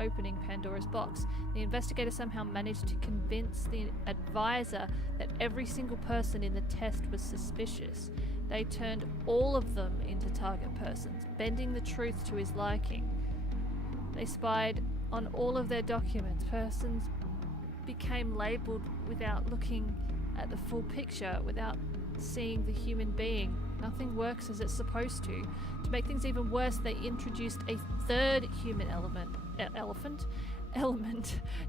opening Pandora's box. The investigator somehow managed to convince the advisor that every single person in the test was suspicious. They turned all of them into target persons, bending the truth to his liking. They spied on all of their documents. Persons became labelled without looking at the full picture, without seeing the human being. Nothing works as it's supposed to. To make things even worse, they introduced a third human element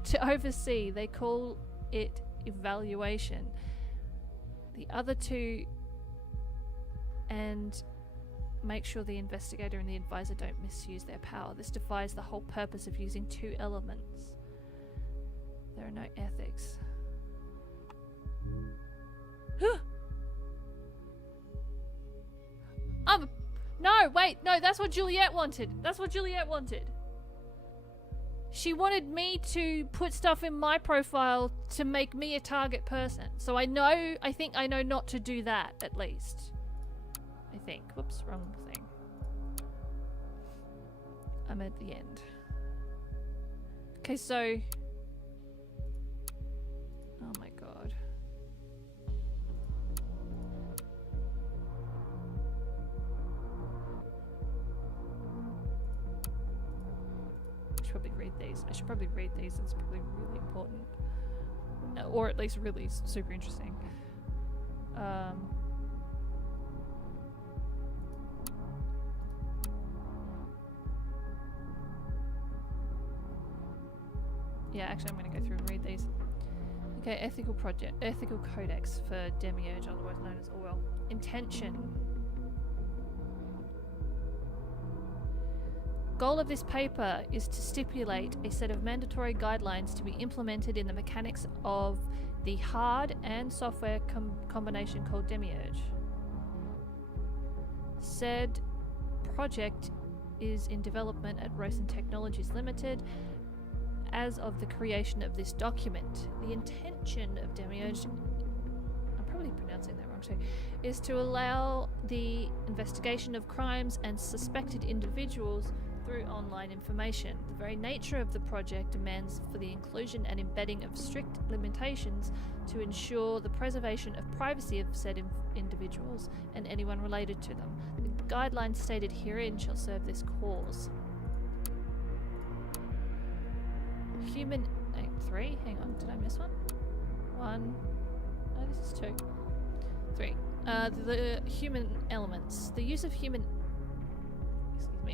to oversee. They call it evaluation. The other two, and make sure the investigator and the advisor don't misuse their power. This defies the whole purpose of using two elements. There are no ethics. No, wait, no, that's what Juliet wanted. That's what Juliet wanted. She wanted me to put stuff in my profile to make me a target person. So I think I know not to do that, at least. I think. Whoops, wrong thing. I'm at the end. Okay, so... Oh my god. I should probably read these. It's probably really important. Or at least really super interesting. Yeah, actually I'm going to go through and read these. Okay, ethical codex for Demiurge, otherwise known as Orwell. Intention. Goal of this paper is to stipulate a set of mandatory guidelines to be implemented in the mechanics of the hard and software combination called Demiurge. Said project is in development at Rosen Technologies Limited as of the creation of this document. The intention of Demiurge, I'm probably pronouncing that wrong too, is to allow the investigation of crimes and suspected individuals through online information. The very nature of the project demands for the inclusion and embedding of strict limitations to ensure the preservation of privacy of said individuals and anyone related to them. The guidelines stated herein shall serve this cause. Human... 3? Hang on, did I miss one? 1. No, this is 2. 3. The human elements. The use of human...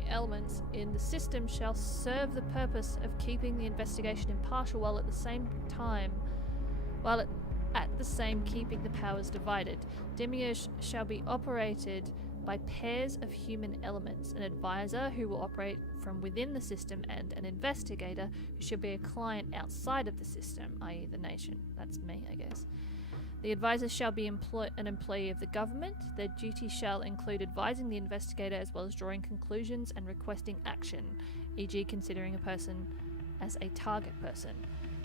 elements in the system shall serve the purpose of keeping the investigation impartial while at the same keeping the powers divided. Demiurge shall be operated by pairs of human elements, an advisor who will operate from within the system and an investigator who should be a client outside of the system, i.e. the nation. That's me, I guess. The advisor shall be an employee of the government. Their duty shall include advising the investigator as well as drawing conclusions and requesting action, e.g. considering a person as a target person.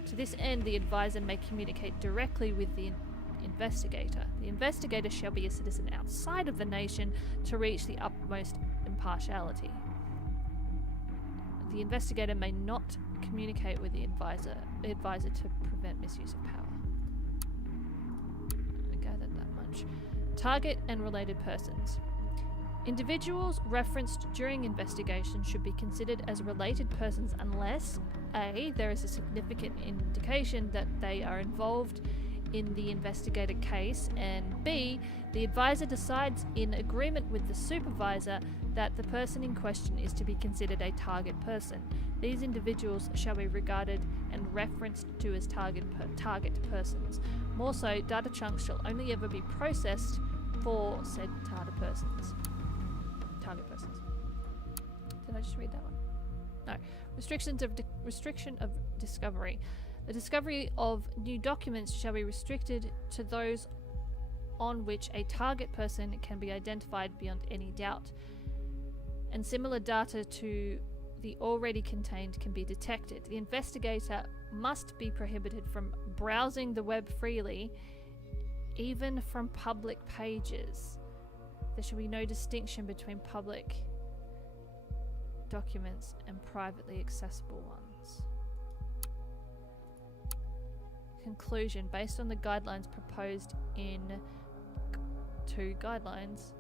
To this end, the advisor may communicate directly with the investigator. The investigator shall be a citizen outside of the nation to reach the utmost impartiality. The investigator may not communicate with the advisor to prevent misuse of power. I gathered that much. Target and related persons. Individuals referenced during investigation should be considered as related persons unless A. There is a significant indication that they are involved in the investigated case, and B. The advisor decides in agreement with the supervisor that the person in question is to be considered a target person. These individuals shall be regarded and referenced to as target persons. More so, data chunks shall only ever be processed for said target persons. Did I just read that one? No. Restriction of discovery. The discovery of new documents shall be restricted to those on which a target person can be identified beyond any doubt, and similar data to the already contained can be detected. The investigator must be prohibited from browsing the web freely, even from public pages. There shall be no distinction between public documents and privately accessible ones. Conclusion. Based on the guidelines proposed in 2 guidelines,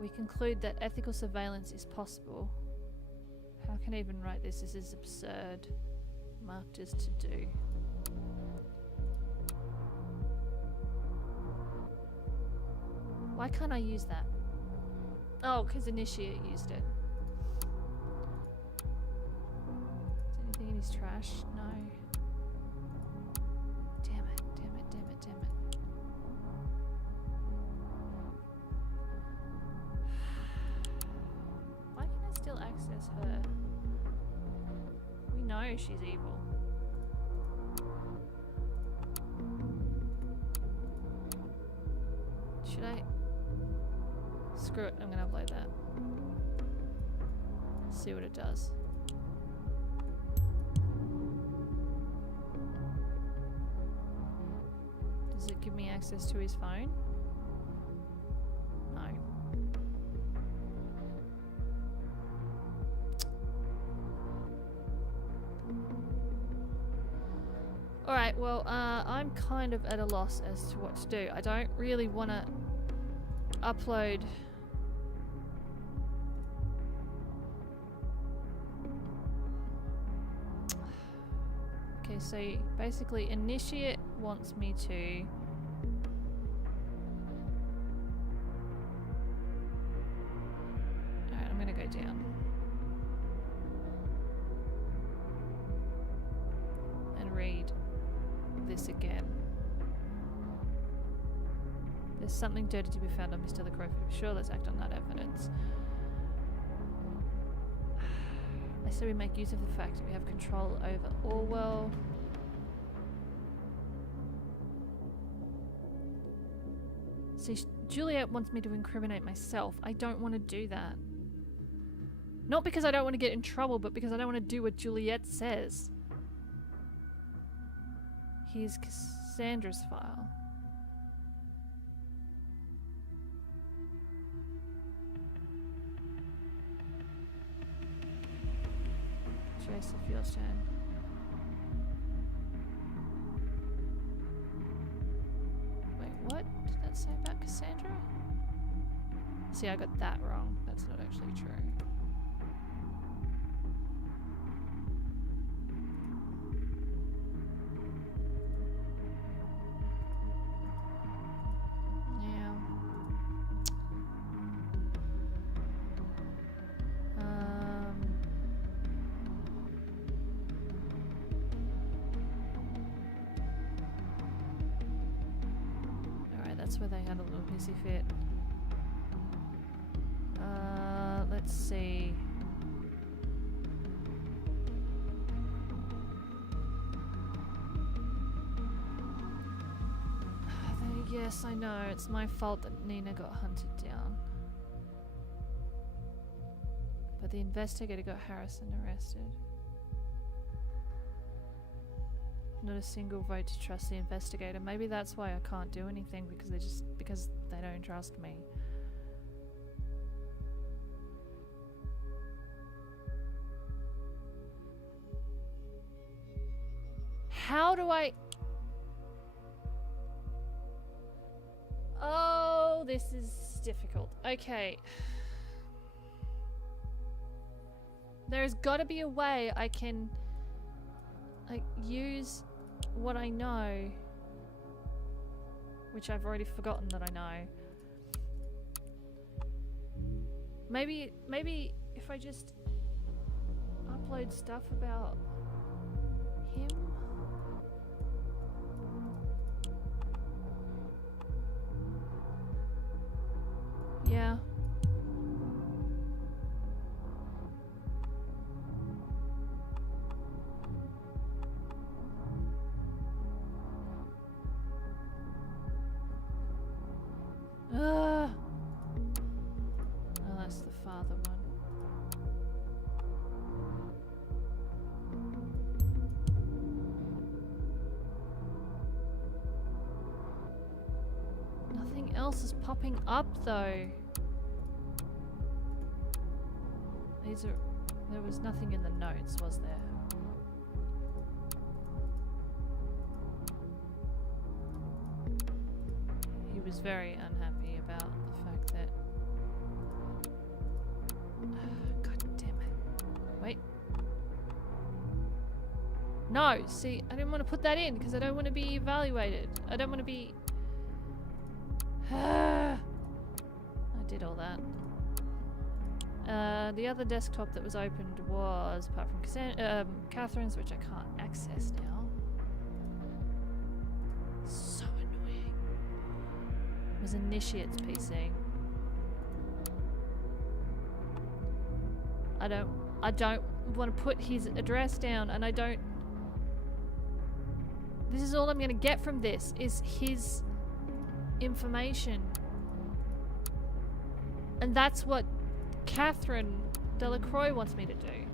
we conclude that ethical surveillance is possible. How can I even write this? This is absurd. Marked as to do. Why can't I use that? Oh, because Initiate used it. Is anything in his trash? No. Damn it, damn it, damn it, damn it. Why can I still access her? We know she's evil. Should I? Screw it, I'm gonna upload that. See what it does. Does it give me access to his phone? No. Alright, well, I'm kind of at a loss as to what to do. I don't really want to upload okay, so basically Initiate wants me to alright, I'm gonna go down and read this again. There's something dirty to be found on Mr. LaCroix. Sure, let's act on that evidence. I say we make use of the fact that we have control over Orwell. See, Juliet wants me to incriminate myself. I don't want to do that. Not because I don't want to get in trouble, but because I don't want to do what Juliet says. Here's Cassandra's file. Joseph, your turn. Wait, what did that say about Cassandra? See, I got that wrong. That's not actually true. Where they had a little hissy fit. Let's see. Yes, I know. It's my fault that Nina got hunted down. But the investigator got Harrison arrested. Not a single vote to trust the investigator. Maybe that's why I can't do anything, because they don't trust me. How do I... Oh, this is difficult. Okay. There's gotta be a way I can like use what I know, which I've already forgotten that I know. Maybe if I just upload stuff about him. Yeah. Oh, that's the father one. Nothing else is popping up though. There was nothing in the notes, was there? He was very unhappy about the fact that... God damn it. Wait. No, see, I didn't want to put that in because I don't want to be evaluated. I don't want to be... I did all that. The other desktop that was opened was, apart from Catherine's, which I can't access now. So annoying. It was Initiate's PC. I don't want to put his address down, and I don't... This is all I'm going to get from this, is his information. And that's what Catherine Delacroix wants me to do.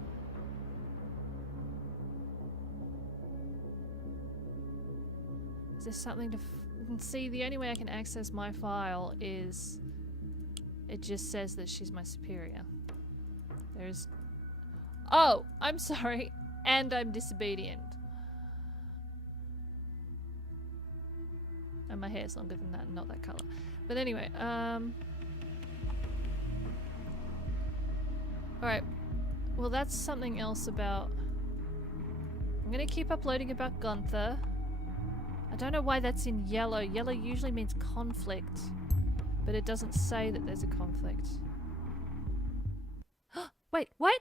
Is there something to see? The only way I can access my file is it just says that she's my superior. There's... Oh, I'm sorry. And I'm disobedient. And my hair's longer than that, not that color. But anyway, alright, well that's something else about... I'm gonna keep uploading about Gunther. I don't know why that's in yellow. Yellow usually means conflict, but it doesn't say that there's a conflict. Wait, what?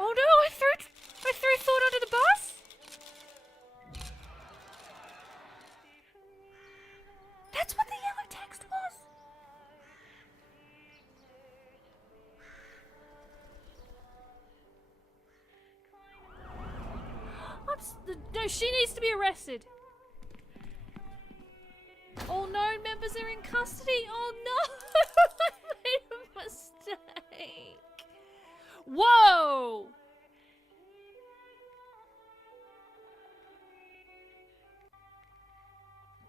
Oh no, I threw Thought under the bus? That's what the yellow text was. No, she needs to be arrested. All known members are in custody. Oh no, I made a mistake. Whoa!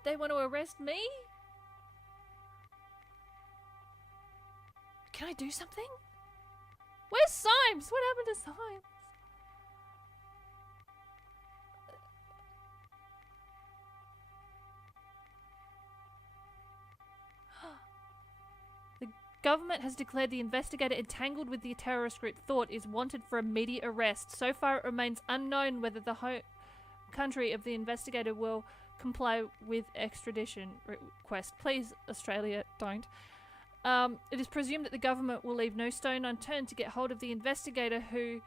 They want to arrest me? Can I do something? Where's Symes? What happened to Symes? The government has declared the investigator entangled with the terrorist group Thought is wanted for immediate arrest. So far it remains unknown whether the home country of the investigator will comply with extradition request. Please, Australia, don't. It is presumed that the government will leave no stone unturned to get hold of the investigator, who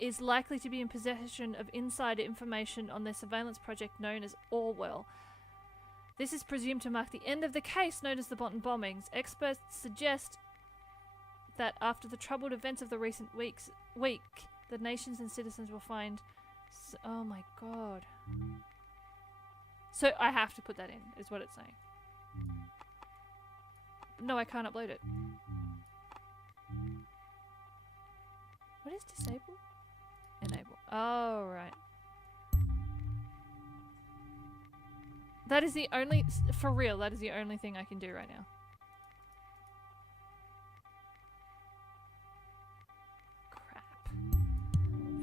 is likely to be in possession of insider information on their surveillance project known as Orwell. This is presumed to mark the end of the case known as the Bontton bombings. Experts suggest that after the troubled events of the recent week, the nations and citizens will find... Oh my god. So I have to put that in, is what it's saying. No, I can't upload it. What is disable? Enable. Oh, right. That is the only... For real, that is the only thing I can do right now. Crap.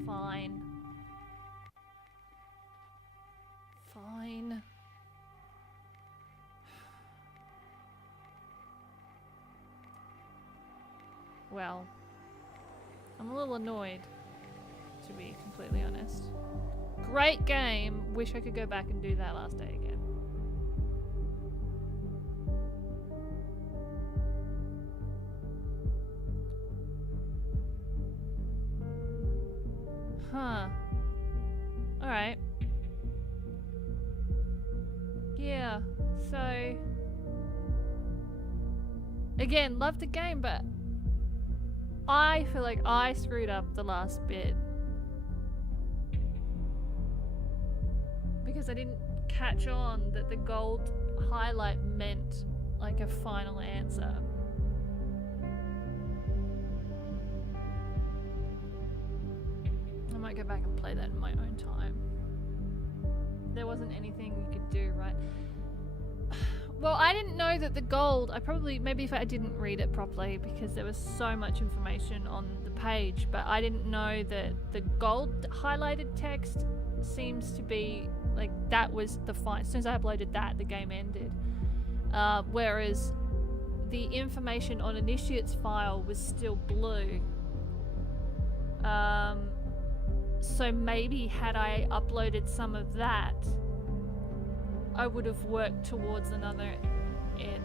Fine. well, I'm a little annoyed, to be completely honest. Great game. Wish I could go back and do that last day again. Huh. Alright. Yeah, so... Again, loved the game, but I feel like I screwed up the last bit. Because I didn't catch on that the gold highlight meant like a final answer. I might go back and play that in my own time. There wasn't anything you could do, right? Well, I didn't know that the gold, maybe if I didn't read it properly because there was so much information on the page, but I didn't know that the gold highlighted text seems to be, like, that was the fine. As soon as I uploaded that, the game ended. Whereas the information on Initiate's file was still blue. So maybe had I uploaded some of that, I would have worked towards another end.